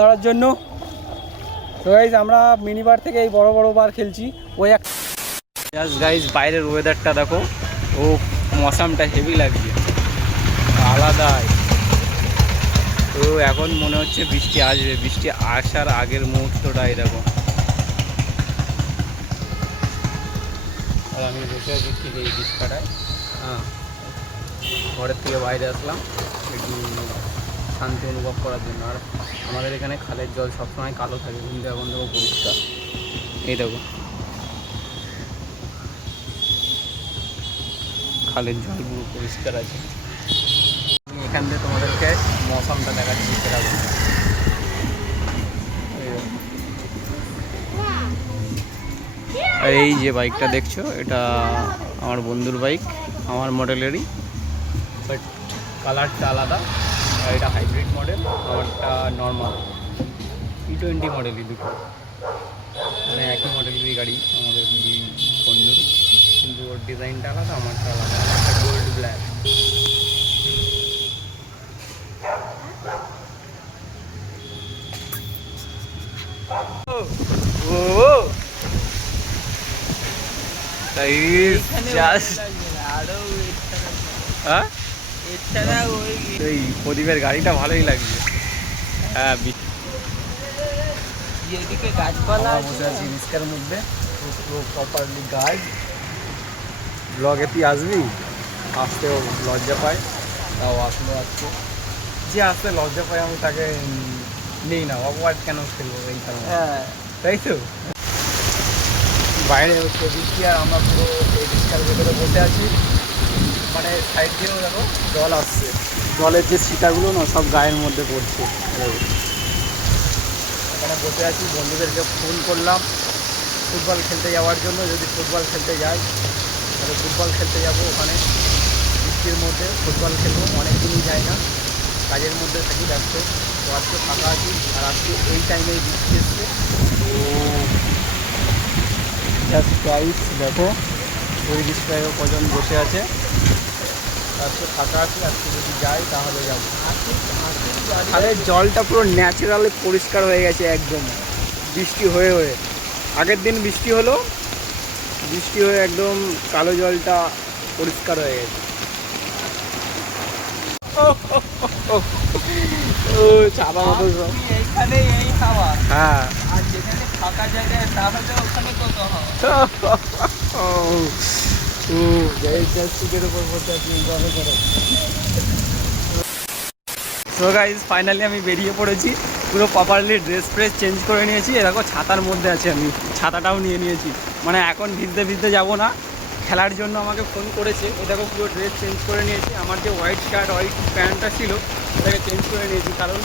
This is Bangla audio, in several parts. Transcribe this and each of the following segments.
ধরার জন্য। তো গাইজ আমরা মিনি বার থেকে এই বড় বড় বার খেলছি। ওই এক গাইজ বাইরের ওয়েদারটা দেখো, ও মৌসামটা হেভি লাগছে, আলাদাই। তো এখন মনে হচ্ছে বৃষ্টি আসবে, বৃষ্টি আসার আগের মুহূর্তটা দেখো। আর আমি বসে আছি ঠিক এই রিক্সাটায়। হ্যাঁ, ঘরের থেকে বাইরে আসলাম একটু শান্তি অনুভব করার জন্য। আর আমাদের এখানে খালের জল সবসময় কালো থাকে, কিন্তু এখন দেখো পরিষ্কার। এই দেখো খালের জল পুরো পরিষ্কার আছে। আমি এখান থেকে তোমাদেরকে মৌসামটা দেখাচ্ছি সেরকম। আর এই যে বাইকটা দেখছো, এটা আমার বন্ধুর বাইক, আমার মডেলেরই, বাট কালারটা আলাদা। আর এটা হাইব্রিড মডেল, আমারটা নর্মাল E20 মডেলই, দুটো মানে একই মডেলেরই গাড়ি আমাদের দুই বন্ধুর, কিন্তু ওর ডিজাইনটা আলাদা, আমারটা আলাদা, একটা গোল্ড ব্ল্যাক। প্রদীপের গাড়িটা ভালোই লাগছে। হ্যাঁ, এদিকে গাছপালা বসে আছি রিস্কার মধ্যে, প্রপারলি গার্ড। ব্লগে তুই আসবি? আসতেও লজ্জা পায়, তাও আসলো আজকে। যে আসতে লজ্জা পায় আমি তাকে নেই না, অপওয়ার্ড কেন খেলবো এই কারণে। হ্যাঁ, তাই তো। বাইরে হচ্ছে বৃষ্টি, আর আমরা পুরো এই রিস্কার ভেতরে বসে আছি। মানে সাইড দিয়েও দেখো জল আসছে, জলের যে ছিটাগুলো না সব গায়ের মধ্যে পড়ছে। এখানে বসে আছি, বন্ধুদেরকে ফোন করলাম ফুটবল খেলতে যাওয়ার জন্য। যদি ফুটবল খেলতে যাই তাহলে ফুটবল খেলতে যাব ওখানে বৃষ্টির মধ্যে, ফুটবল খেলবো। অনেক দিনই যাই না, কাজের মধ্যে থাকি, ব্যস্ত। তো আজকে ফাঁকা আছি, আর আজকে এই টাইমেই বৃষ্টি এসছে। তো জাস্ট গাইস দেখো, ওই রিক্সায়ও কজন বসে আছে। আজকে ফাঁকা আছি, আজকে যদি যাই তাহলে যাবো। খালের জলটা পুরো ন্যাচারালি পরিষ্কার হয়ে গেছে একদম, বৃষ্টি হয়ে হয়ে। আগের দিন বৃষ্টি হলো, বৃষ্টি হয়ে একদম কালো জলটা পরিষ্কার হয়ে গেছে। ও চাপা মতো সব এইখানে, এই হাওয়া। হ্যাঁ, আর যেখানে ফাঁকা জায়গায় তাহলে ওখানে কত হাওয়া। ও প্লাস্টিকের উপর বসে আছি এইভাবে করে। সো গাইস ফাইনালি আমি বেরিয়ে পড়েছি, পুরো প্রপারলি ড্রেস ফ্রেস চেঞ্জ করে নিয়েছি। এরকম ছাতার মধ্যে আছি আমি, ছাতাটাও নিয়ে নিয়েছি। মানে এখন ভিজতে ভিজতে যাবো না, খেলার জন্য আমাকে ফোন করেছে। এই দেখো পুরো ড্রেস চেঞ্জ করে নিয়েছি। আমার যে হোয়াইট শার্ট হোয়াইট প্যান্টটা ছিল ওটাকে চেঞ্জ করে নিয়েছি, কারণ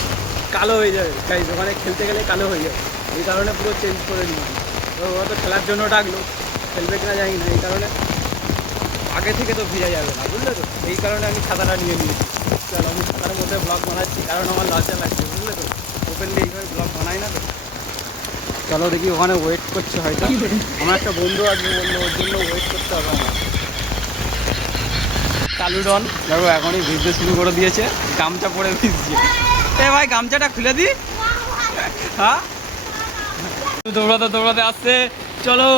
কালো হয়ে যাবে গাইস, ওখানে খেলতে গেলে কালো হয়ে যাবে। এই কারণে পুরো চেঞ্জ করে নিয়েছি। তো ওরা তো খেলার জন্য ডাকলো, খেলবে কিনা জানি না, এই কারণে আগে থেকে তো ভিজা যাবে না, বুঝলে তো। এই কারণে আমি ছাতাটা নিয়ে নিয়েছি। চলো আমি ছাতার মধ্যে ব্লগ বানাচ্ছি, কারণ আমার লজ্জা লাগছে, বুঝলে তো। ওপেনলি এইভাবে ব্লগ বানাই না তো। চলো দেখি, ওখানে ওয়েট করছে হয়তো আমার একটা বন্ধু আসবে, বললো ওর জন্য ওয়েট করতে হবে আমার। চালু ডন দেখো এখনই ভিজতে শুরু করে দিয়েছে, গামছা পরে ভিজছে। এ ভাই গামছাটা খুলে দি। হ্যাঁ, দৌড়াতে দৌড়াতে আসছে। চলো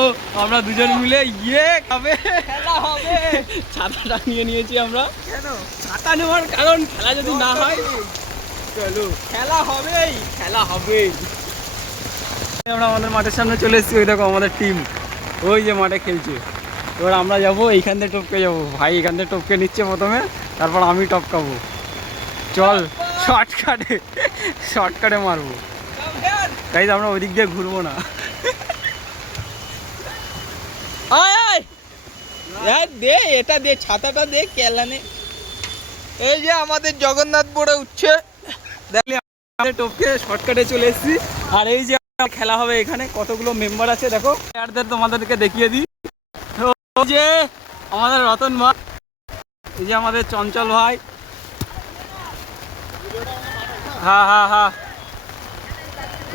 আমরা দুজন মিলে ইয়ে খাবে, খেলা হবে। ছাতাটা নিয়ে নিয়েছি আমরা। কেন ছাতা নেওয়ার কারণ, খেলা যদি না হয় চলো খেলা হবেই, খেলা হবেই। আমরা আমাদের মাঠের সামনে চলে এসেছি, ওই দেখো আমাদের টিম ওই যে মাঠে খেলছে। এবার আমরা যাবো এইখান থেকে টপকে যাবো। ভাই এখান থেকে টপকে নিচ্ছে প্রথমে, তারপর আমি টপকাবো। চল শর্টকাটে, শর্টকাটে মারবো গাইস, আমরা ওই দিক দিয়ে ঘুরবো না। দে এটা দে, ছাতাটা দে, কেলানে। এই যে আমাদের জগন্নাথ পড়ে উঠছে, দেখলে আমাদের টপকে শর্টকাটে চলে এসেছি। আর এই যে খেলা হবে এখানে, কতগুলো মেম্বার আছে দেখো, প্লেয়ারদের তোমাদেরকে দেখিয়ে দিই। যে আমাদের রতন ভাই, এই যে আমাদের চঞ্চল ভাই, হ্যাঁ হ্যাঁ হ্যাঁ,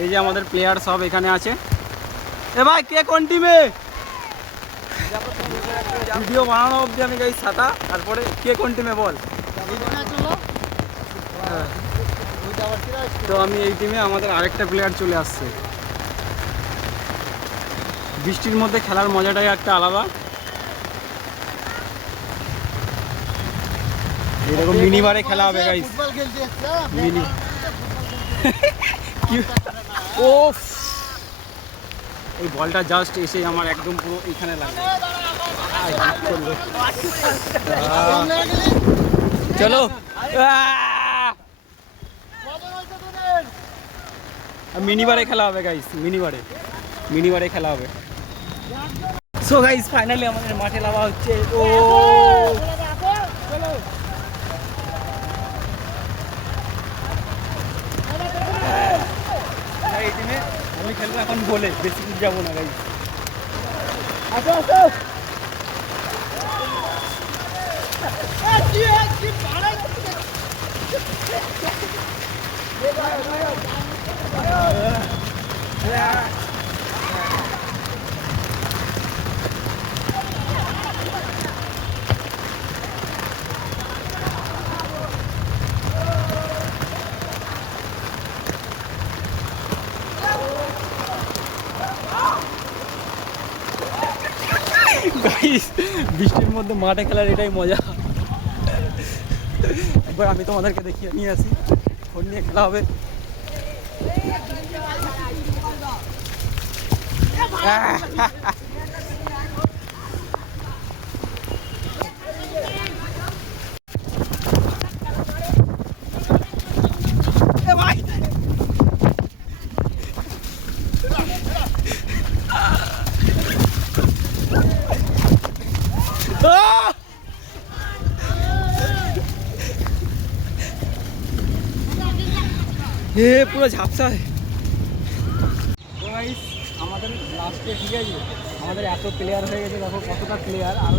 এই যে আমাদের প্লেয়ার সব এখানে আছে। এ ভাই কে কোন টিমে? ভিডিও বানানো অবধি আমি গাইস ছাতা, তারপরে কে কোন টিমে বল। তো আমি এই টিমে, আমাদের আরেকটা প্লেয়ার চলে আসছে। বৃষ্টির মধ্যে খেলার মজাটাই একটা আলাদা। এরকম মিনিবারে খেলা হবে গাইস। মিনি ও এই বলটা জাস্ট এসে আমার একদম পুরো এখানে লাগবে। চলো মিনিবারে খেলা হবে গাইস, মিনিবারে খেলা হবে। সো গাইস ফাইনালি আমাদের মাঠে নামা হচ্ছে। ও এই টিমে আমি খেলবো এখন, বলে বেশি দূর যাবো না গাইস। আসো আসো গাইস বৃষ্টির মধ্যে মাঠে খেলার এটাই মজা। একবার আমি তোমাদেরকে দেখিয়ে নিয়ে আসি, ফোন নিয়ে খেলা হবে। এ পুরো ঝাপসা। আমাদের লাস্টে ঠিক আছে, আমাদের এত প্লেয়ার হয়ে গেছে, দেখো কতটা প্লেয়ার, আরও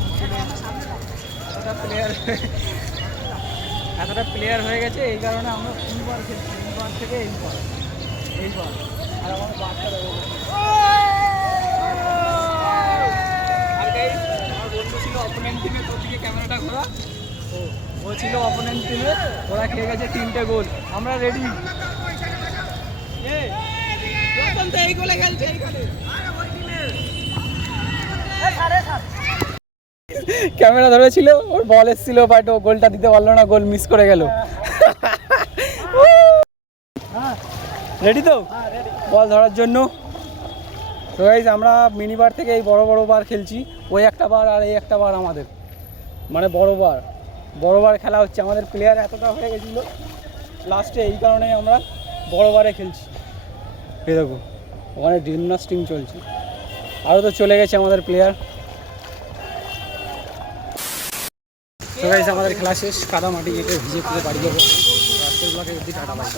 এতটা প্লেয়ার হয়ে গেছে। এই কারণে আমরা তিনবার খেলছি, তিনবার থেকে এইবার আর আমাদের বাচ্চা দেবো। আমার বন্ধু ছিল অপোনেন্ট টিমে, তোর দিকে ক্যামেরাটা ঘোরা, ও ছিল অপোনেন্ট টিমে, ওরা খেয়ে গেছে 3টে গোল। আমরা রেডি। এই গোলে খেলছে, এই গোলে ক্যামেরা ধরেছিল, ওর বল এসেছিল বাট ও গোলটা দিতে পারলো না, গোল মিস করে গেল। রেডি তো বল ধরার জন্য? তো গাইস আমরা মিনি বার থেকে এই বড় বার খেলছি, ওই একটা বার আর এই একটা বার আমাদের, মানে বড় বার খেলা হচ্ছে। আমাদের প্লেয়ার এতটা হয়ে গেছিলো লাস্টে, এই কারণে আমরা বড় বারে খেলছি। এই দেখো ওখানে জিমনাস্টিং চলছে, আরও তো চলে গেছে আমাদের প্লেয়ার। তো গাইস আমাদের খেলা শেষ, কাদা মাটি যেতে ভিজে পুরো বাড়ি যাবো। রাস্তার ব্লকে যদি টাটা বাই।